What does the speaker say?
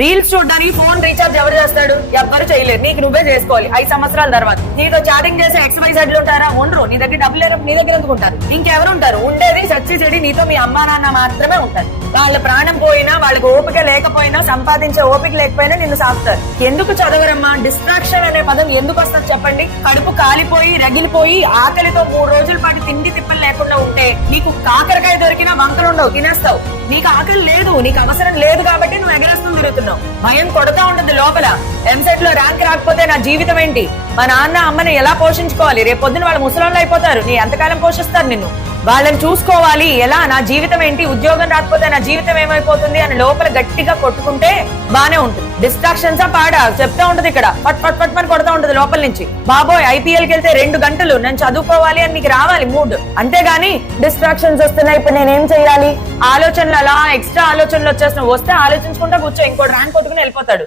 Reels చూడడానికి phone recharge ఎవరు చేస్తాడు? ఎవ్వరు చేయలేరు. నీకు నువ్వే చేసుకోవాలి 5 సంవత్సరాల తర్వాత. నీతో చాటింగ్ చేసే XYZ ఉంటారా? ఉండరు. నీ దగ్గర డబ్బులు లేరు, నీ దగ్గర ఎందుకు ఉంటారు? ఇంకెవరు ఉంటారు? ఉండేది సచ్చి చెడి నీతో మీ అమ్మా నాన్న మాత్రమే ఉంటారు. వాళ్ళ ప్రాణం పోయినా, వాళ్ళకి ఓపిక లేకపోయినా, సంపాదించే ఓపిక లేకపోయినా నిన్ను సాపుతారు. ఎందుకు చదవరమ్మా? డిస్ట్రాక్షన్ అనే పదం ఎందుకు వస్తుంది చెప్పండి? కడుపు కాలిపోయి రగిలిపోయి ఆకలితో 3 రోజుల పాటు తిండి తిప్పలు లేకుండా ఉంటే నీకు కాకరకాయ దొరికినా వంకలు ఉండవు, తినేస్తావు. నీకు ఆకలి లేదు, నీకు అవసరం లేదు కాబట్టి నువ్వు ఎగరేస్తూ తిరుగుతున్నావు. భయం కొడతా ఉంటుంది లోపల. ఎంసెట్ లో ర్యాంక్ రాకపోతే నా జీవితం ఏంటి? మా నాన్న అమ్మని ఎలా పోషించుకోవాలి? రేపు పొద్దున వాళ్ళు ముసలాళ్ళు అయిపోతారు, నీ ఎంతకాలం పోషిస్తారు నిన్ను? వాళ్ళని చూసుకోవాలి ఎలా? నా జీవితం ఏంటి? ఉద్యోగం రాకపోతే నా జీవితం ఏమైపోతుంది అని లోపల గట్టిగా కొట్టుకుంటే బానే ఉంటుంది. డిస్ట్రాక్షన్స్ పాడా చెప్తా ఉంటది ఇక్కడ, పట్ పట్ పట్ పని కొడతా ఉంటది లోపల నుంచి. బాబోయ్ IPLకి వెళ్తే 2 గంటలు నేను చదువుకోవాలి అని నీకు రావాలి మూడ్. అంతేగాని డిస్ట్రాక్షన్స్ వస్తున్నాయి ఇప్పుడు నేనేం చెయ్యాలి ఆలోచనలు అలా ఎక్స్ట్రా ఆలోచనలు వచ్చేస్తున్నావు. వస్తే ఆలోచించుకుంటా కూర్చో, ఇంకో ర్యాంక్ కొట్టుకుని వెళ్ళిపోతాడు.